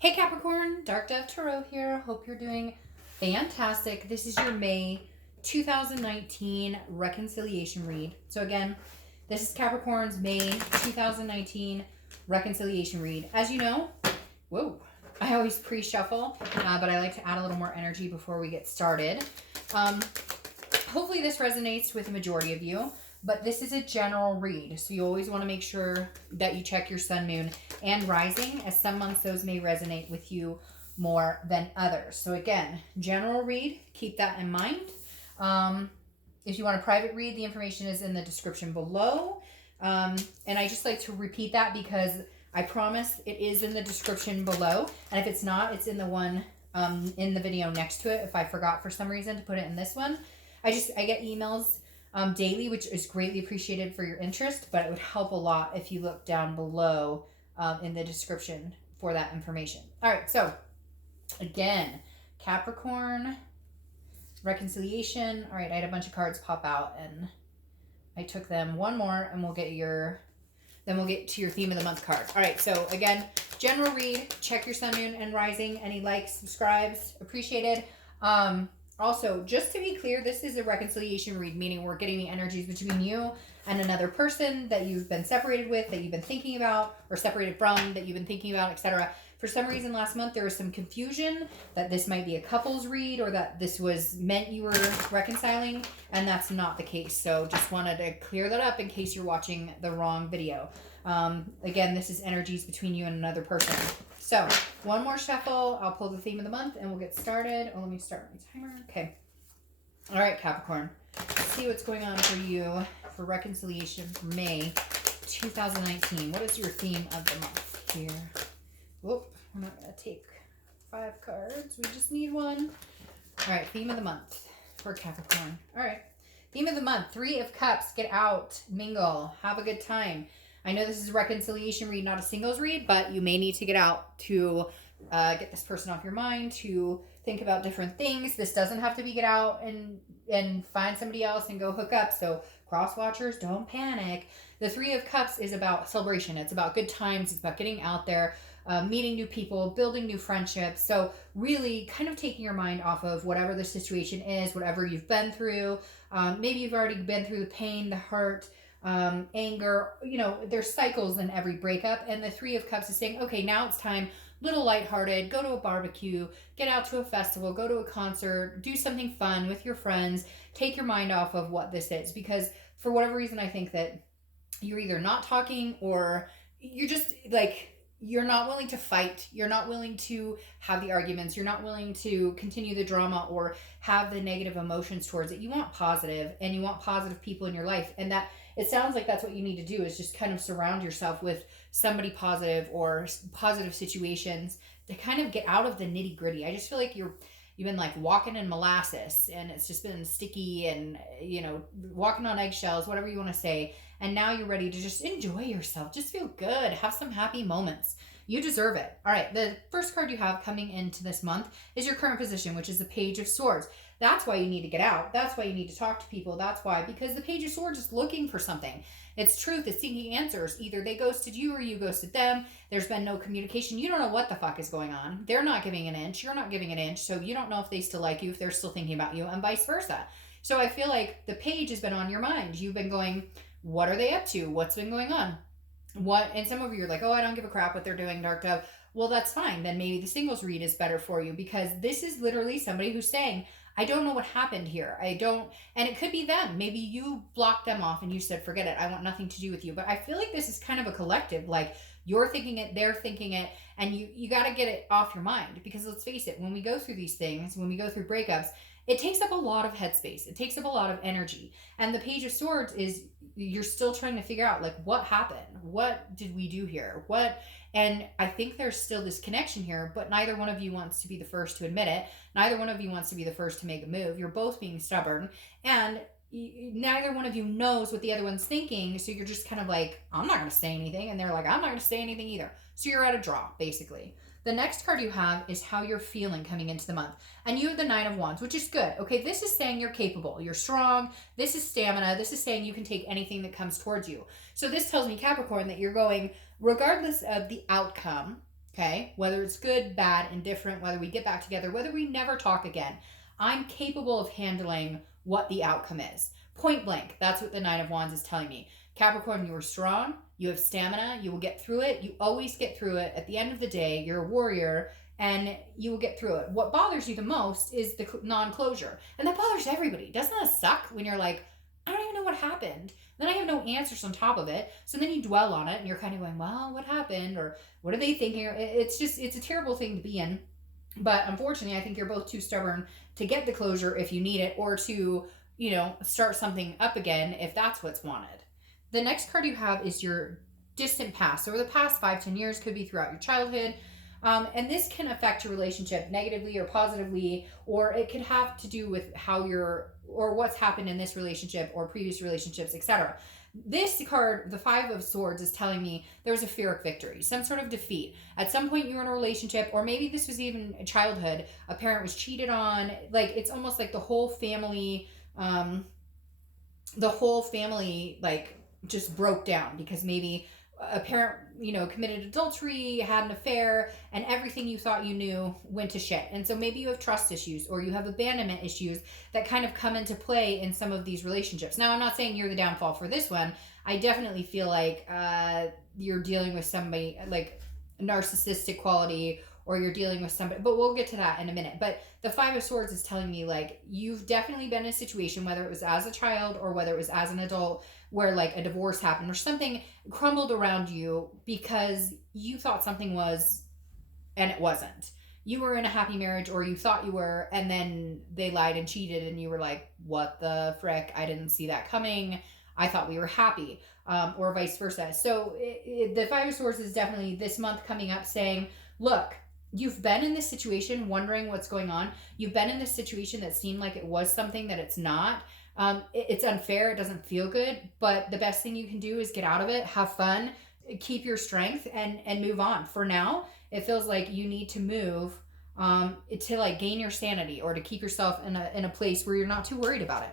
Hey Capricorn, Dark Dove Tarot here. Hope you're doing fantastic. This is your May 2019 reconciliation read. So again, this is Capricorn's May 2019 reconciliation read. As you know, I always pre-shuffle, but I like to add a little more energy before we get started. Hopefully this resonates with the majority of you. But this is a general read, so you always want to make sure that you check your sun, moon, and rising, as some months those may resonate with you more than others. So again, general read, keep that in mind. If you want a private read, the information is in the description below. And I just like to repeat that because I promise it is in the description below. And if it's not, it's in the one in the video next to it. If I forgot for some reason to put it in this one, I get emails daily, which is greatly appreciated for your interest, but it would help a lot if you look down below in the description for that information. All right, so again, Capricorn reconciliation. All right, I had a bunch of cards pop out and I took them. One more and we'll get to your theme of the month card. All right, so again, general read, check your sun, moon, and rising. Any likes, subscribes, appreciated. Also, just to be clear, this is a reconciliation read, meaning we're getting the energies between you and another person that you've been separated with, that you've been thinking about, or separated from, that you've been thinking about, etc. For some reason last month there was some confusion that this might be a couple's read or that this was meant you were reconciling, and that's not the case. So just wanted to clear that up in case you're watching the wrong video. Again, this is energies between you and another person. So one more shuffle, I'll pull the theme of the month and we'll get started. Oh, let me start my timer. Okay. All right, Capricorn. Let's see what's going on for you for reconciliation for May 2019. What is your theme of the month here? Whoop, I'm not going to take 5 cards. We just need one. All right, theme of the month for Capricorn. All right. Theme of the month, 3 of Cups. Get out, mingle, have a good time. I know this is a reconciliation read, not a singles read, but you may need to get out to get this person off your mind, to think about different things. This doesn't have to be get out and find somebody else and go hook up. So cross watchers, don't panic. The 3 of Cups is about celebration. It's about good times. It's about getting out there, meeting new people, building new friendships. So really kind of taking your mind off of whatever the situation is, whatever you've been through. Maybe you've already been through the pain, the hurt, anger. You know, there's cycles in every breakup, and the 3 of Cups is saying, okay, now it's time, little lighthearted, go to a barbecue, get out to a festival, go to a concert, do something fun with your friends, take your mind off of what this is, because for whatever reason I think that you're either not talking or you're just like, you're not willing to fight. You're not willing to have the arguments. You're not willing to continue the drama or have the negative emotions towards it. You want positive, and you want positive people in your life. And that it sounds like that's what you need to do, is just kind of surround yourself with somebody positive or positive situations to kind of get out of the nitty gritty. I just feel like you've been like walking in molasses and it's just been sticky and, you know, walking on eggshells, whatever you want to say. And now you're ready to just enjoy yourself. Just feel good. Have some happy moments. You deserve it. All right. The first card you have coming into this month is your current position, which is the Page of Swords. That's why you need to get out. That's why you need to talk to people. That's why, because the Page of Swords is looking for something. It's truth. It's seeking answers. Either they ghosted you or you ghosted them. There's been no communication. You don't know what the fuck is going on. They're not giving an inch. You're not giving an inch. So you don't know if they still like you, if they're still thinking about you, and vice versa. So I feel like the Page has been on your mind. You've been going, what are they up to? What's been going on? And some of you are like, oh, I don't give a crap what they're doing, Dark Dove. Well, that's fine. Then maybe the singles read is better for you, because this is literally somebody who's saying, I don't know what happened here. And it could be them. Maybe you blocked them off and you said, forget it. I want nothing to do with you. But I feel like this is kind of a collective, like you're thinking it, they're thinking it, and you got to get it off your mind, because let's face it, when we go through these things, when we go through breakups, it takes up a lot of headspace. It takes up a lot of energy. And the Page of Swords is, you're still trying to figure out, like, what happened? What did we do here? And I think there's still this connection here, but neither one of you wants to be the first to admit it. Neither one of you wants to be the first to make a move. You're both being stubborn, and neither one of you knows what the other one's thinking. So you're just kind of like, I'm not going to say anything. And they're like, I'm not going to say anything either. So you're at a draw, basically. The next card you have is how you're feeling coming into the month. And you have the 9 of Wands, which is good. Okay, this is saying you're capable, you're strong. This is stamina. This is saying you can take anything that comes towards you. So this tells me, Capricorn, that you're going, regardless of the outcome, Okay? Whether it's good, bad, indifferent, whether we get back together, whether we never talk again, I'm capable of handling what the outcome is. Point blank. That's what the Nine of Wands is telling me. Capricorn, you are strong. You have stamina. You will get through it. You always get through it. At the end of the day, you're a warrior and you will get through it. What bothers you the most is the non-closure. And that bothers everybody. Doesn't that suck when you're like, I don't even know what happened. Then I have no answers on top of it. So then you dwell on it and you're kind of going, well, what happened? Or what are they thinking? It's a terrible thing to be in. But unfortunately, I think you're both too stubborn to get the closure if you need it, or to, start something up again if that's what's wanted. The next card you have is your distant past. So over the past 5-10 years, could be throughout your childhood. And this can affect your relationship negatively or positively, or it could have to do with or what's happened in this relationship or previous relationships, etc. This card, the Five of Swords, is telling me there's a Pyrrhic victory, some sort of defeat. At some point you were in a relationship, or maybe this was even a childhood, a parent was cheated on. Like, it's almost like the whole family, like, just broke down because maybe a parent, committed adultery, had an affair, and everything you thought you knew went to shit. And so maybe you have trust issues or you have abandonment issues that kind of come into play in some of these relationships. Now, I'm not saying you're the downfall for this one. I definitely feel like you're dealing with somebody like narcissistic quality, or you're dealing with somebody, but we'll get to that in a minute. But the Five of Swords is telling me, like, you've definitely been in a situation, whether it was as a child or whether it was as an adult, where like a divorce happened or something crumbled around you because you thought something was and it wasn't. You were in a happy marriage, or you thought you were, and then they lied and cheated and you were like, what the frick? I didn't see that coming. I thought we were happy, or vice versa. So the Five of Swords is definitely this month coming up saying, look, you've been in this situation wondering what's going on. You've been in this situation that seemed like it was something that it's not. It's unfair. It doesn't feel good, but the best thing you can do is get out of it, have fun, keep your strength, and move on. For now, it feels like you need to move to like gain your sanity, or to keep yourself in a place where you're not too worried about it.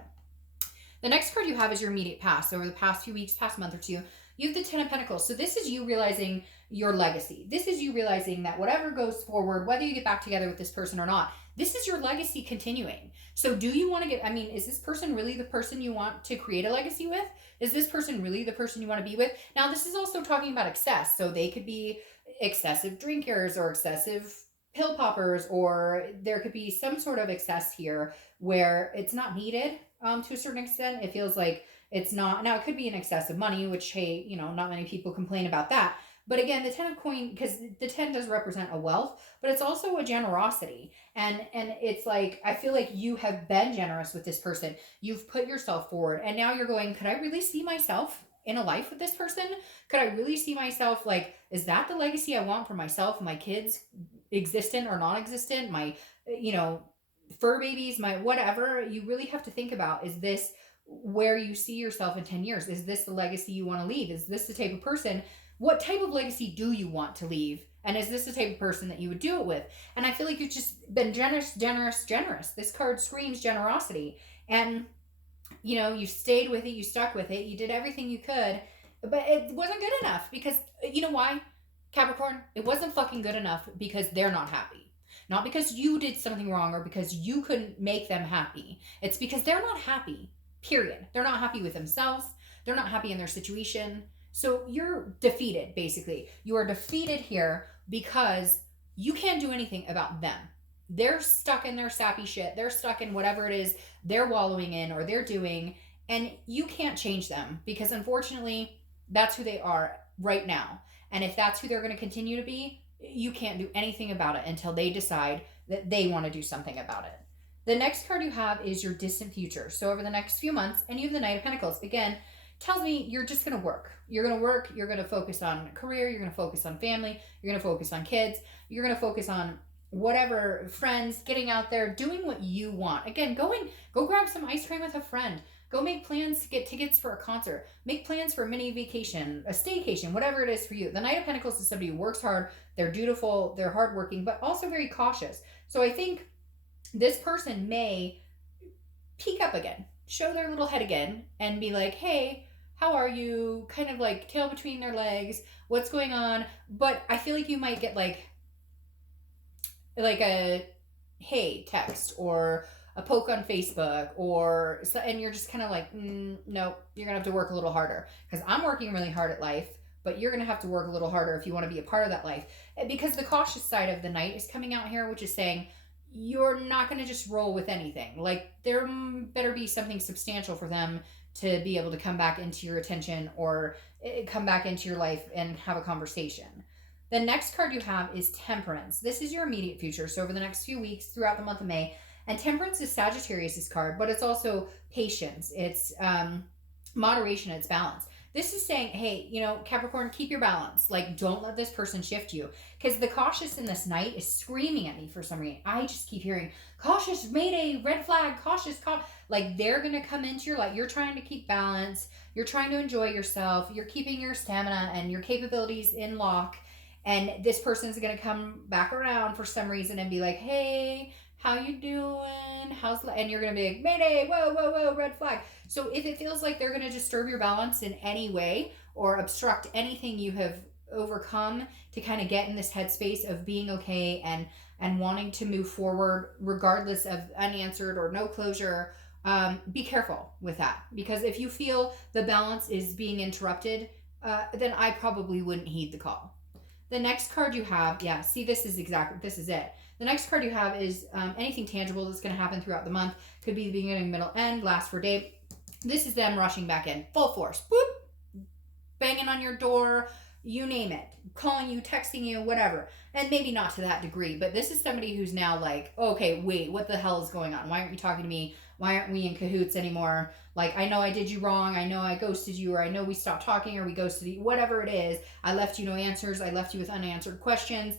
The next card you have is your immediate past. So over the past few weeks, past month or two, you have the Ten of Pentacles. So this is you realizing your legacy. This is you realizing that whatever goes forward, whether you get back together with this person or not, this is your legacy continuing. So do you want to is this person really the person you want to create a legacy with? Is this person really the person you want to be with? Now, this is also talking about excess. So they could be excessive drinkers or excessive pill poppers, or there could be some sort of excess here where it's not needed to a certain extent. It feels like it's not. Now, it could be an excess of money, which, hey, not many people complain about that. But again, the Ten of Coins, because the 10 does represent a wealth, but it's also a generosity. And it's like, I feel like you have been generous with this person. You've put yourself forward. And now you're going, could I really see myself in a life with this person? Could I really see myself, like, is that the legacy I want for myself, my kids, existent or non-existent, my, fur babies, my whatever? You really have to think about, is this where you see yourself in 10 years? Is this the legacy you want to leave? Is this the type of person? What type of legacy do you want to leave? And is this the type of person that you would do it with? And I feel like you've just been generous. This card screams generosity. And, you stayed with it. You stuck with it. You did everything you could. But it wasn't good enough because, you know why, Capricorn? It wasn't fucking good enough because they're not happy. Not because you did something wrong or because you couldn't make them happy. It's because they're not happy, period. They're not happy with themselves. They're not happy in their situation. So you're defeated, basically. You are defeated here because you can't do anything about them. They're stuck in their sappy shit. They're stuck in whatever it is they're wallowing in or they're doing, and you can't change them because, unfortunately, that's who they are right now. And if that's who they're going to continue to be, you can't do anything about it until they decide that they want to do something about it. The next card you have is your distant future. So over the next few months, and you have the Knight of Pentacles. Again, tells me you're just going to work. You're going to work. You're going to focus on career. You're going to focus on family. You're going to focus on kids. You're going to focus on whatever, friends, getting out there, doing what you want. Again, go grab some ice cream with a friend. Go make plans to get tickets for a concert. Make plans for a mini vacation, a staycation, whatever it is for you. The Knight of Pentacles is somebody who works hard. They're dutiful. They're hardworking, but also very cautious. So I think this person may peek up again, show their little head again, and be like, hey, how are you? Kind of like tail between their legs. What's going on? But I feel like you might get like like a hey text or a poke on Facebook or so, and you're just kind of like, nope, you're gonna have to work a little harder because I'm working really hard at life, but you're gonna have to work a little harder if you want to be a part of that life. Because the cautious side of the Knight is coming out here, which is saying you're not gonna just roll with anything. Like there better be something substantial for them to be able to come back into your attention or come back into your life and have a conversation. The next card you have is Temperance. This is your immediate future. So over the next few weeks throughout the month of May, and Temperance is Sagittarius's card, but it's also patience. It's moderation. It's balance. This is saying, hey, you know, Capricorn, keep your balance. Like, don't let this person shift you. Because the cautious in this Knight is screaming at me for some reason. I just keep hearing, cautious, mayday, red flag, cautious. Like, they're going to come into your life. You're trying to keep balance. You're trying to enjoy yourself. You're keeping your stamina and your capabilities in lock. And this person's going to come back around for some reason and be like, hey, how you doing? And you're going to be like, mayday, whoa, whoa, whoa, red flag. So if it feels like they're going to disturb your balance in any way or obstruct anything you have overcome to kind of get in this headspace of being okay and wanting to move forward regardless of unanswered or no closure, be careful with that. Because if you feel the balance is being interrupted, then I probably wouldn't heed the call. The next card you have, yeah, see, this is it. The next card you have is anything tangible that's going to happen throughout the month. Could be the beginning, middle, end, last for date. This is them rushing back in, full force. Boop, banging on your door, you name it. Calling you, texting you, whatever. And maybe not to that degree, but this is somebody who's now like, okay, wait, what the hell is going on? Why aren't you talking to me? Why aren't we in cahoots anymore? Like, I know I did you wrong. I know I ghosted you, or I know we stopped talking, or we ghosted you, whatever it is. I left you no answers. I left you with unanswered questions.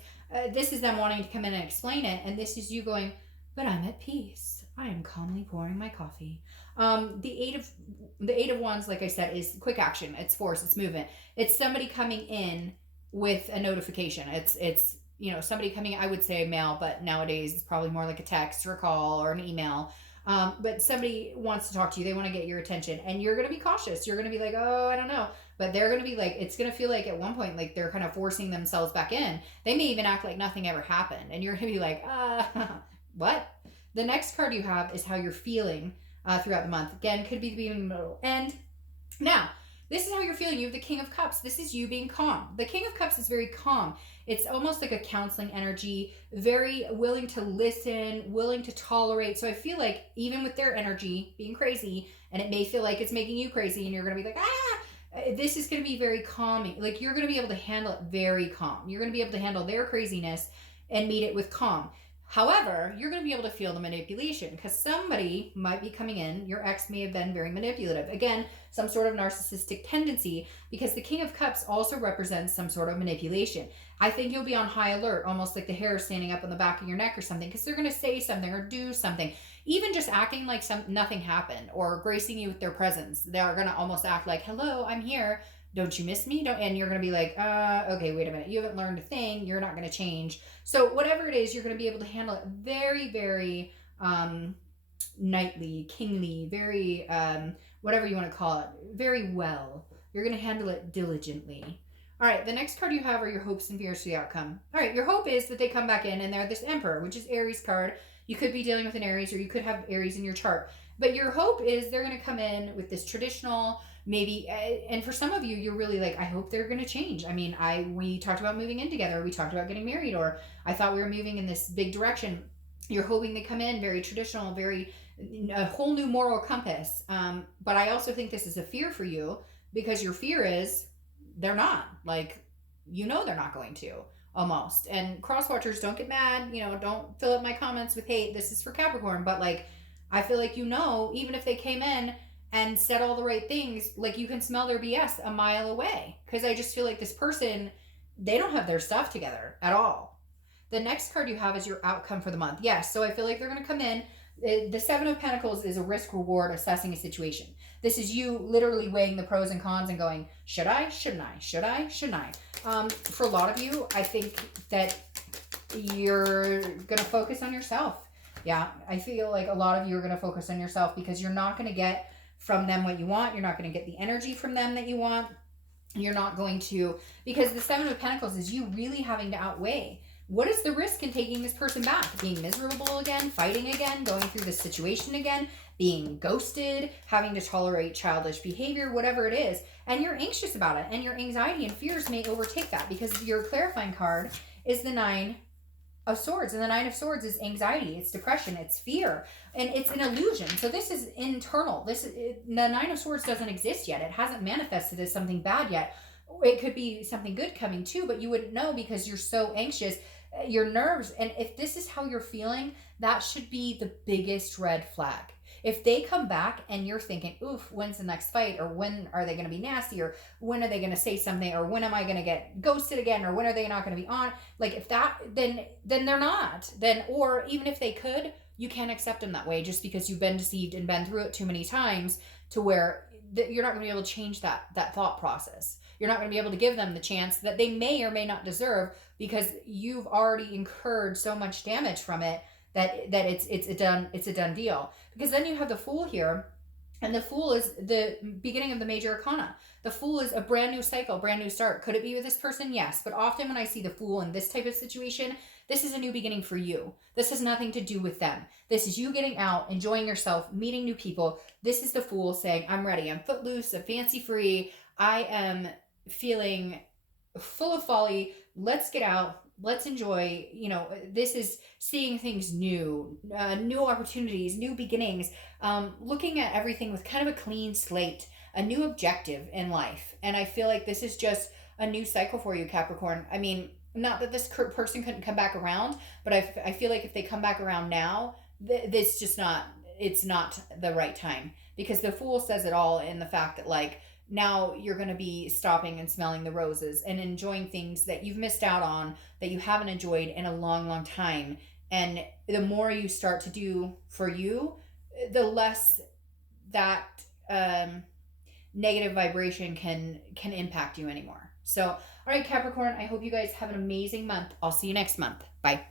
This is them wanting to come in and explain it. And this is you going, but I'm at peace. I am calmly pouring my coffee. The eight of wands, like I said, is quick action. It's force. It's movement. It's somebody coming in with a notification. It's you know, somebody coming, I would say a mail, but nowadays it's probably more like a text or a call or an email. But somebody wants to talk to you. They want to get your attention, and you're going to be cautious. You're going to be like, oh, I don't know. But they're going to be like, it's going to feel like at one point, like they're kind of forcing themselves back in. They may even act like nothing ever happened. And you're going to be like, what? The next card you have is how you're feeling throughout the month. Again, could be the beginning, middle, end. Now, this is how you're feeling. You have the King of Cups. This is you being calm. The King of Cups is very calm. It's almost like a counseling energy, very willing to listen, willing to tolerate. So I feel like even with their energy being crazy, and it may feel like it's making you crazy, and you're going to be like, this is going to be very calming. Like, you're going to be able to handle it very calm. You're going to be able to handle their craziness and meet it with calm. However, you're going to be able to feel the manipulation because somebody might be coming in. Your ex may have been very manipulative. Again, some sort of narcissistic tendency, because the King of Cups also represents some sort of manipulation. I think you'll be on high alert, almost like the hair standing up on the back of your neck or something, because they're going to say something or do something. Even just acting like nothing happened or gracing you with their presence. They're going to almost act like, hello, I'm here. Don't you miss me? And you're going to be like, okay, wait a minute. You haven't learned a thing. You're not going to change. So whatever it is, you're going to be able to handle it very, very knightly, kingly, very, whatever you want to call it, very well. You're going to handle it diligently. All right, the next card you have are your hopes and fears for the outcome. All right, your hope is that they come back in and they're this Emperor, which is Aries card. You could be dealing with an Aries, or you could have Aries in your chart. But your hope is they're going to come in with this traditional, maybe, and for some of you, you're really like, I hope they're going to change. I mean, we talked about moving in together. We talked about getting married, or I thought we were moving in this big direction. You're hoping they come in very traditional, very, a whole new moral compass. But I also think this is a fear for you, because your fear is they're not. Like, you know, they're not going to, almost. And cross-watchers, don't get mad. You know, don't fill up my comments with hate. This is for Capricorn. But like, I feel like, you know, even if they came in and said all the right things, like, you can smell their BS a mile away. Because I just feel like this person, they don't have their stuff together at all. The next card you have is your outcome for the month. Yes, so I feel like they're going to come in. The Seven of Pentacles is a risk-reward assessing a situation. This is you literally weighing the pros and cons and going, should I? Shouldn't I? Should I? Shouldn't I? For a lot of you, I think that you're going to focus on yourself. Yeah, I feel like a lot of you are going to focus on yourself, because you're not going to get from them what you want. You're not going to get the energy from them that you want. You're not going to, because the Seven of Pentacles is you really having to outweigh What is the risk in taking this person back? Being miserable again, fighting again, going through this situation again, being ghosted, having to tolerate childish behavior, whatever it is. And you're anxious about it, and your anxiety and fears may overtake that, because your clarifying card is the 9 of Swords, and the 9 of Swords is anxiety, it's depression, it's fear, and it's an illusion. So this is internal. The 9 of Swords doesn't exist yet. It hasn't manifested as something bad yet. It could be something good coming too, but you wouldn't know because you're so anxious, your nerves. And if this is how you're feeling, that should be the biggest red flag. If they come back and you're thinking, oof, when's the next fight? Or when are they going to be nasty? Or when are they going to say something? Or when am I going to get ghosted again? Or when are they not going to be on? Like, if that, then they're not. Then, or even if they could, you can't accept them that way just because you've been deceived and been through it too many times to where you're not going to be able to change that thought process. You're not going to be able to give them the chance that they may or may not deserve, because you've already incurred so much damage from it that it's a done deal. Because then you have the Fool here, and the Fool is the beginning of the major arcana. The Fool is a brand new cycle, brand new start. Could it be with this person? Yes. But often when I see the Fool in this type of situation, this is a new beginning for you. This has nothing to do with them. This is you getting out, enjoying yourself, meeting new people. This is the Fool saying, I'm ready. I'm footloose. I'm fancy free. I am feeling full of folly. Let's get out. Let's enjoy. This is seeing things new, new opportunities, new beginnings, looking at everything with kind of a clean slate, a new objective in life. And I feel like this is just a new cycle for you, Capricorn. I mean, not that this person couldn't come back around, but I feel like if they come back around now, it's not the right time, because the Fool says it all in the fact that, like, now you're going to be stopping and smelling the roses and enjoying things that you've missed out on, that you haven't enjoyed in a long, long time. And the more you start to do for you, the less that negative vibration can impact you anymore. So, all right, Capricorn, I hope you guys have an amazing month. I'll see you next month. Bye.